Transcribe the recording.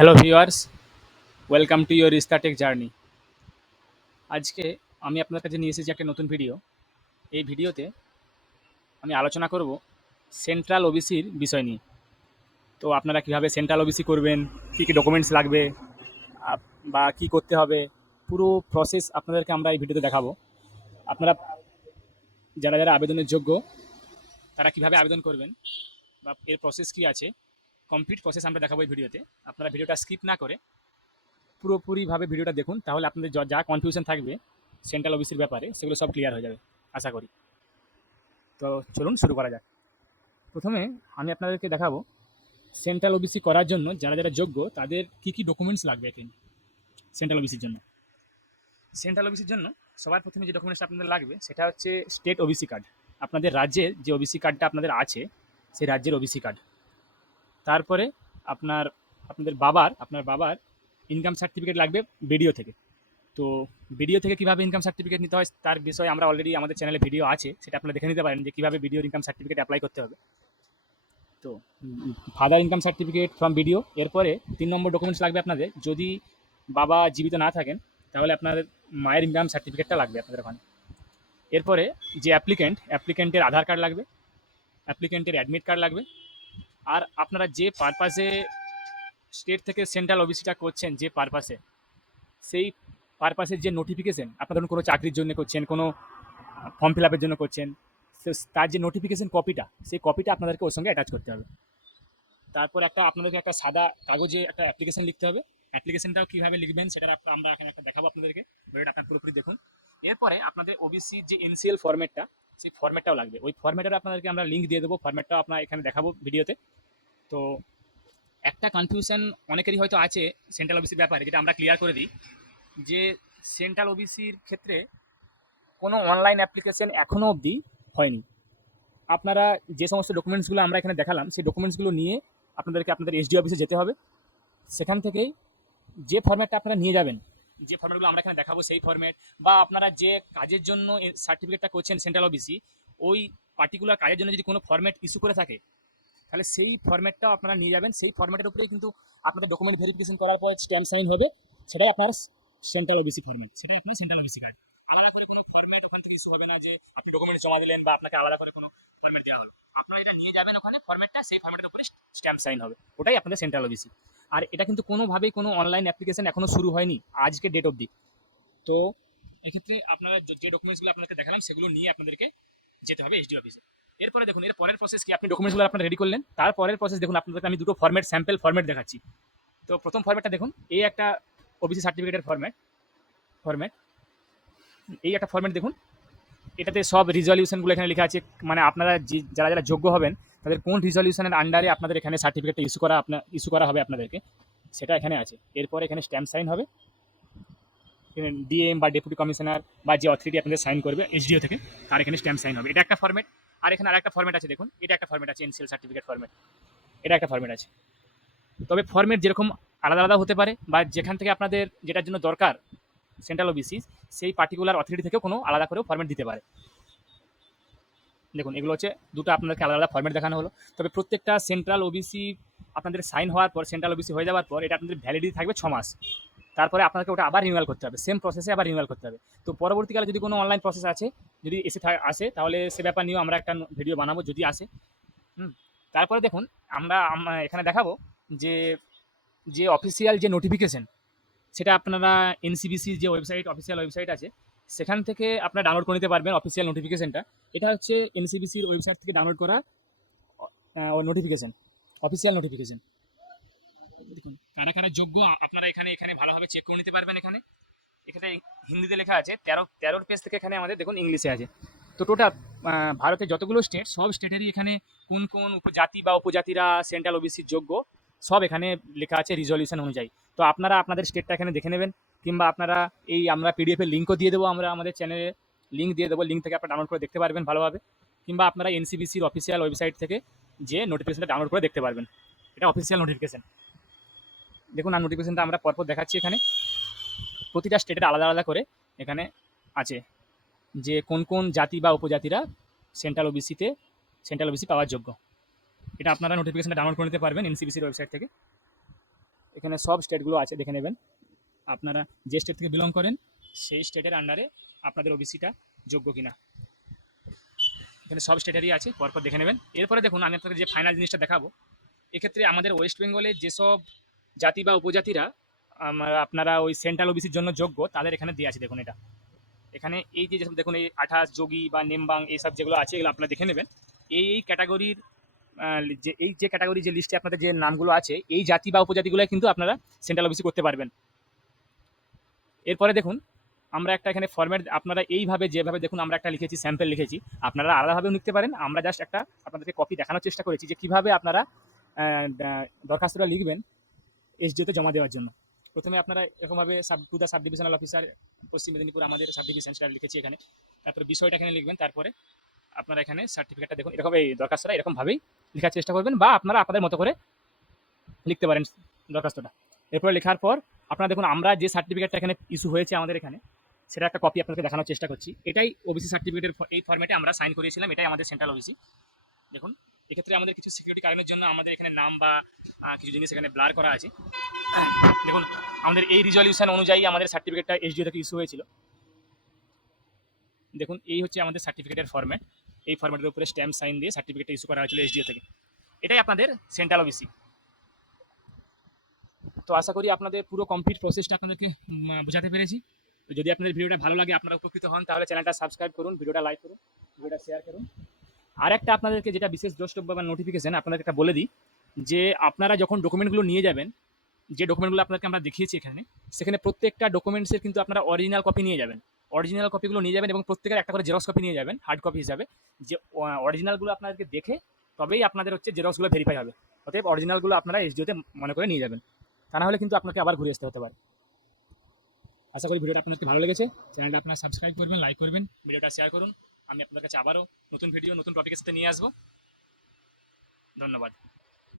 Hello viewers, welcome to your রিস্তাটেক journey. আজকে আমি আপনার কাছে নিয়ে এসেছি একটা নতুন ভিডিও। এই ভিডিওতে আমি আলোচনা করব সেন্ট্রাল ওবিসির বিষয় নিয়ে। তো আপনারা কিভাবে সেন্ট্রাল ওবিসি করবেন, কী কী ডকুমেন্টস লাগবে বা কি করতে হবে, পুরো প্রসেস আপনাদেরকে আমরা এই ভিডিওতে দেখাবো। আপনারা যারা যারা আবেদনের যোগ্য তারা কিভাবে আবেদন করবেন বা এর প্রসেস কী আছে, কমপ্লিট প্রসেস আমরা দেখাবো এই ভিডিওতে। আপনারা ভিডিওটা স্কিপ না করে পুরোপুরিভাবে ভিডিওটা দেখুন, তাহলে আপনাদের যা যা কনফিউশন থাকবে সেন্ট্রাল ওবিসির ব্যাপারে সেগুলো সব ক্লিয়ার হয়ে যাবে আশা করি। তো চলুন শুরু করা যাক। প্রথমে আমি আপনাদেরকে দেখাবো সেন্ট্রাল ওবিসি করার জন্য যারা যারা যোগ্য তাদের কী কী ডকুমেন্টস লাগবে এখানে। সেন্ট্রাল ওবিসির জন্য সবার প্রথমে যে ডকুমেন্টস আপনাদের লাগবে সেটা হচ্ছে স্টেট ওবিসি কার্ড। আপনাদের রাজ্যের যে ওবিসি কার্ডটা আপনাদের আছে সেই রাজ্যের ওবিসি কার্ড। তারপরে আপনার বাবার ইনকাম সার্টিফিকেট লাগবে বিডিও থেকে। তো বিডিও থেকে কীভাবে ইনকাম সার্টিফিকেট নিতে হয় তার বিষয়ে আমরা অলরেডি আমাদের চ্যানেলে ভিডিও আছে, সেটা আপনারা দেখে নিতে পারেন যে কীভাবে বিডিওর ইনকাম সার্টিফিকেট অ্যাপ্লাই করতে হবে। তো father income certificate from BDO. এরপরে 3 নম্বর ডকুমেন্টস লাগবে আপনাদের, যদি বাবা জীবিত না থাকেন তাহলে আপনাদের মায়ের ইনকাম সার্টিফিকেটটা লাগবে আপনাদের ওখানে। এরপরে যে অ্যাপ্লিকেন্টের আধার কার্ড লাগবে, অ্যাপ্লিকেন্টের অ্যাডমিট কার্ড লাগবে। আর আপনারা যে পারপাসে স্টেট থেকে সেন্ট্রাল ওবিসিটা করছেন, যে পারপাসে, সেই পারপাসের যে নোটিফিকেশন, আপনারা ধরুন কোনো চাকরির জন্য করছেন, কোনো ফর্ম ফিল আপের জন্য করছেন, তার যে নোটিফিকেশন কপিটা, সেই কপিটা আপনাদেরকে ওর সঙ্গে অ্যাটাচ করতে হবে। তারপর আপনাদেরকে একটা সাদা কাগজে একটা অ্যাপ্লিকেশন লিখতে হবে। অ্যাপ্লিকেশনটাও কীভাবে লিখবেন সেটা আমরা এখানে একটা দেখাবো আপনাদেরকে, ভিডিওটা আপনার পুরোপুরি দেখুন। এরপরে আপনাদের ওবিসির যে এনসিএল ফরম্যাটটা, সেই ফরম্যাটটাও লাগবে। ওই ফরম্যাটের আপনাদেরকে আমরা লিঙ্ক দিয়ে দেবো, ফরম্যাটটাও আপনার এখানে দেখাবো ভিডিওতে। তো একটা কনফিউশন অনেকেরই হয়তো আছে সেন্ট্রাল ওবিসির ব্যাপারে, যেটা আমরা ক্লিয়ার করে দিই, যে সেন্ট্রাল ওবিসির ক্ষেত্রে কোনো অনলাইন অ্যাপ্লিকেশন এখনও অবধি হয়নি। আপনারা যে সমস্ত ডকুমেন্টসগুলো আমরা এখানে দেখালাম সেই ডকুমেন্টসগুলো নিয়ে আপনাদের এসডি অফিসে যেতে হবে। সেখান থেকেই যে ফরম্যাটটা আপনারা নিয়ে যাবেন, যে ফরম্যাটগুলো আমরা এখানে দেখাবো সেই ফরম্যাট, বা আপনারা যে কাজের জন্য সার্টিফিকেটটা করছেন সেন্ট্রাল ওবিসি, ওই পার্টিকুলার কাজের জন্য যদি কোনো ফরম্যাট ইস্যু করে থাকে তাহলে সেই ফরম্যাটটাও আপনারা নিয়ে যাবেন। সেই ফরম্যাটের উপরেই কিন্তু আপনাদের ডকুমেন্ট ভেরিফিকেশন করার পর স্ট্যাম্প সাইন হবে, সেটাই আপনার সেন্ট্রাল ওবিসি ফরম্যাট, সেটাই আপনার সেন্ট্রাল ওবিসি কার্ড। আলাদা করে কোনো ফরম্যাট ওখান থেকে ইস্যু হবে না যে আপনি ডকুমেন্ট জমা দিলেন বা আপনাকে আলাদা করে কোনো ফরম্যাট দেওয়া হবে। আপনারা এটা নিয়ে যাবেন ওখানে ফরম্যাটটা, সেই ফরম্যাটের উপরে স্ট্যাম্প সাইন হবে, ওটাই আপনাদের সেন্ট্রাল ওবিসি। আর এটা কিন্তু কোনোভাবেই কোনো অনলাইন অ্যাপ্লিকেশন এখনও শুরু হয়নি আজকে ডেট অবধি। তো এক্ষেত্রে আপনারা যে ডকুমেন্টসগুলো আপনাদেরকে দেখালাম সেগুলো নিয়ে আপনাদেরকে যেতে হবে এসডি অফিসে। এরপরে দেখুন এর পরের প্রসেস কি, আপনি ডকুমেন্টসগুলো আপনারা রেডি করলেন, তারপরের প্রসেস দেখুন আপনাদেরকে আমি দুটো ফরম্যাট, স্যাম্পল ফরম্যাট দেখাচ্ছি। তো প্রথম ফরম্যাটটা দেখুন, এই একটা ওবিসি সার্টিফিকেটের ফরম্যাট এই একটা ফরম্যাট দেখুন। এটাতে সব রিজলিউশনগুলো এখানে লেখা আছে, মানে আপনারা যারা যারা যোগ্য হবেন তাদের কোন রিজলিউশনের আন্ডারে আপনাদের এখানে সার্টিফিকেটটা ইস্যু করা হবে আপনাদেরকে, সেটা এখানে আছে। এরপরে এখানে স্ট্যাম্প সাইন হবে, ডিএম বা ডেপুটি কমিশনার বা যে অথরিটি আপনাদের সাইন করবে এসডিও থেকে, তার এখানে স্ট্যাম্প সাইন হবে। এটা একটা ফরম্যাট। আর এখানে আরেকটা ফরম্যাট আছে দেখুন, এটা একটা ফরম্যাট আছে এনসিএল সার্টিফিকেট ফরম্যাট, এটা একটা ফরম্যাট আছে। তবে ফরম্যাট যেরকম আলাদা আলাদা হতে পারে, বা যেখান থেকে আপনাদের যেটার জন্য দরকার সেন্ট্রাল ওবিসি, সেই পার্টিকুলার অথরিটি থেকেও কোনো আলাদা করেও ফরম্যাট দিতে পারে। দেখুন এগুলো হচ্ছে দুটো আপনাদেরকে আলাদা আলাদা ফরম্যাট দেখানো হলো। তবে প্রত্যেকটা সেন্ট্রাল ওবিসি আপনাদের সাইন হওয়ার পর, সেন্ট্রাল ওবিসি হয়ে যাওয়ার পর, এটা আপনাদের ভ্যালিডিটি থাকবে 6 মাস। তারপরে আপনাকে ওটা আবার রিনিউয়াল করতে হবে, সেম প্রসেসে আবার রিনিউয়াল করতে হবে। তো পরবর্তীকালে যদি কোনো অনলাইন প্রসেস আছে, যদি আসে তাহলে সে ব্যাপার নিয়েও আমরা একটা ভিডিও বানাবো যদি আসে। তারপরে দেখুন আমরা এখানে দেখাবো যে যে অফিসিয়াল যে নোটিফিকেশন, সেটা আপনারা এনসিবিসির যে অফিসিয়াল ওয়েবসাইট আছে সেখান থেকে আপনারা ডাউনলোড করে নিতে পারবেন অফিসিয়াল নোটিফিকেশনটা। এটা হচ্ছে এনসিবিসির ওয়েবসাইট থেকে ডাউনলোড করা নোটিফিকেশন, অফিসিয়াল নোটিফিকেশন। দেখুন কারা কারা যোগ্য আপনারা এখানে ভালোভাবে চেক করে নিতে পারবেন। এখানে হিন্দিতে লেখা আছে, 13 পেজ থেকে এখানে আমাদের দেখুন ইংলিশে আছে। তো টোটাল ভারতের যতগুলো স্টেট, সব স্টেটেরই এখানে কোন কোন উপজাতি বা উপজাতিরা সেন্ট্রাল ওবিসির যোগ্য, সব এখানে লেখা আছে রিজলিউশন অনুযায়ী। তো আপনারা আপনাদের স্টেটটা এখানে দেখে নেবেন, কিংবা আপনারা আমরা পিডিএফের লিঙ্কও দিয়ে দেবো, আমরা আমাদের চ্যানেলে লিঙ্ক দিয়ে দেবো, লিঙ্ক থেকে আপনারা ডাউনলোড করে দেখতে পারবেন ভালোভাবে। কিংবা আপনারা এনসিবিসির অফিসিয়াল ওয়েবসাইট থেকে যে নোটিফিকেশনটা ডাউনলোড করে দেখতে পারবেন, এটা অফিসিয়াল নোটিফিকেশন। দেখুন আর নোটিফিকেশনটা আমরা পরপর দেখাচ্ছি। এখানে প্রতিটা স্টেটের আলাদা আলাদা করে এখানে আছে যে কোন কোন জাতি বা উপজাতিরা সেন্ট্রাল ওবিসি পাওয়ার যোগ্য। এটা আপনারা নোটিফিকেশনটা ডাউনলোড করে নিতে পারবেন এনসিবিসির ওয়েবসাইট থেকে। এখানে সব স্টেটগুলো আছে, দেখে নেবেন। আপনারা যে স্টেট থেকে বিলং করেন সেই স্টেটের আন্ডারে আপনাদের ওবিসিটা যোগ্য কিনা, এখানে সব স্টেটেরই আছে, পরপর দেখে নেবেন। এরপরে দেখুন আমি আপনাকে যে ফাইনাল জিনিসটা দেখাবো, এক্ষেত্রে আমাদের ওয়েস্ট বেঙ্গলে যেসব জাতি বা উপজাতিরা আপনারা ওই সেন্ট্রাল ওবিসির জন্য যোগ্য, তাদের এখানে দিয়ে আছে। দেখুন এটা, এখানে এই যে যেসব দেখুন এই 28 যোগী বা নেমবাং এইসব যেগুলো আছে, এগুলো আপনারা দেখে নেবেন। এই ক্যাটাগরির যে ক্যাটাগরি যে লিস্টে আপনাদের যে নামগুলো আছে, এই জাতি বা উপজাতিগুলো কিন্তু আপনারা সেন্ট্রাল ওবিসি করতে পারবেন। এরপরে দেখুন আমরা একটা এখানে ফরম্যাট, আপনারা এইভাবে যেভাবে দেখুন আমরা একটা লিখেছি, স্যাম্পল লিখেছি, আপনারা আলাদাভাবেও লিখতে পারেন। আমরা জাস্ট একটা আপনাদেরকে কপি দেখানোর চেষ্টা করেছি যে কীভাবে আপনারা দরখাস্তটা লিখবেন এসডিওতে জমা দেওয়ার জন্য। প্রথমে আপনারা এরকমভাবে to the sub divisional officer পশ্চিম মেদিনীপুর আমাদের সাব ডিভিশন, সেটা লিখেছি এখানে। তারপরে বিষয়টা এখানে লিখবেন। তারপরে আপনারা এখানে সার্টিফিকেটটা দেখুন, এরকম এই দরখাস্তটা এরকমভাবেই লেখার চেষ্টা করবেন, বা আপনারা আপনাদের মতো করে লিখতে পারেন দরখাস্তটা। এরপরে লেখার পর আপনারা দেখুন আমরা যে সার্টিফিকেটটা এখানে ইস্যু হয়েছে আমাদের এখানে, সেটা একটা কপি আপনাদেরকে দেখানোর চেষ্টা করছি। এটাই ওবিসি সার্টিফিকেটের এই ফর্মেটে আমরা সাইন করিয়েছিলাম, এটাই আমাদের সেন্ট্রাল ওবিসি। দেখুন এক্ষেত্রে আমাদের কিছু সিকিউরিটি কারণের জন্য আমাদের এখানে নাম বা কিছু জিনিস এখানে ব্লার করা আছে। দেখুন আমাদের এই রিজলিউশন অনুযায়ী আমাদের সার্টিফিকেটটা এসডিও থেকে ইস্যু হয়েছিল। দেখুন এই হচ্ছে আমাদের সার্টিফিকেটের ফর্ম্যাট, এই ফর্ম্যাটের উপরে স্ট্যাম্প সাইন দিয়ে সার্টিফিকেটটা ইস্যু করা হয়েছিল এসডিও থেকে। এটাই আপনাদের সেন্ট্রাল ওবিসি। তো আশা করি আপনাদের পুরো কমপ্লিট প্রসেসটা আপনাদেরকে বোঝাতে পেরেছি। তো যদি আপনাদের ভিডিওটা ভালো লাগে, আপনারা উপকৃত হন, তাহলে চ্যানেলটা সাবস্ক্রাইব করুন, ভিডিওটা লাইক করুন, ভিডিওটা শেয়ার করুন। আর একটা আপনাদেরকে যেটা বিশেষ দ্রষ্টব্য বা নোটিফিকেশন আপনাদেরকে একটা বলে দিই, যে আপনারা যখন ডকুমেন্টগুলো নিয়ে যাবেন, যে ডকুমেন্টগুলো আপনাদেরকে আমরা দেখিয়েছি এখানে, সেখানে প্রত্যেকটা ডকুমেন্টসের কিন্তু আপনারা অরিজিনাল কপি নিয়ে যাবেন। অরিজিনাল কপিগুলো নিয়ে যাবেন এবং প্রত্যেকের একটা করে জেরক্স কপি নিয়ে যাবেন হার্ড কপি হিসাবে, যে অরিজিনালগুলো আপনাদেরকে দেখে তবেই আপনাদের হচ্ছে জেরক্সগুলো ভেরিফাই হবে। অতএব অরিজিনালগুলো আপনারা এসডিওতে মনে করে নিয়ে যাবেন, তা না হলে কিন্তু আপনাকে আবার ঘুরে আসতে হতে পারে। আশা করি ভিডিওটা আপনাদের ভালো লেগেছে। চ্যানেলটা আপনারা সাবস্ক্রাইব করবেন, লাইক করবেন, ভিডিওটা শেয়ার করুন। আমি আপনাদের কাছে আবারও নতুন ভিডিও নতুন টপিকের সাথে নিয়ে আসবো। ধন্যবাদ।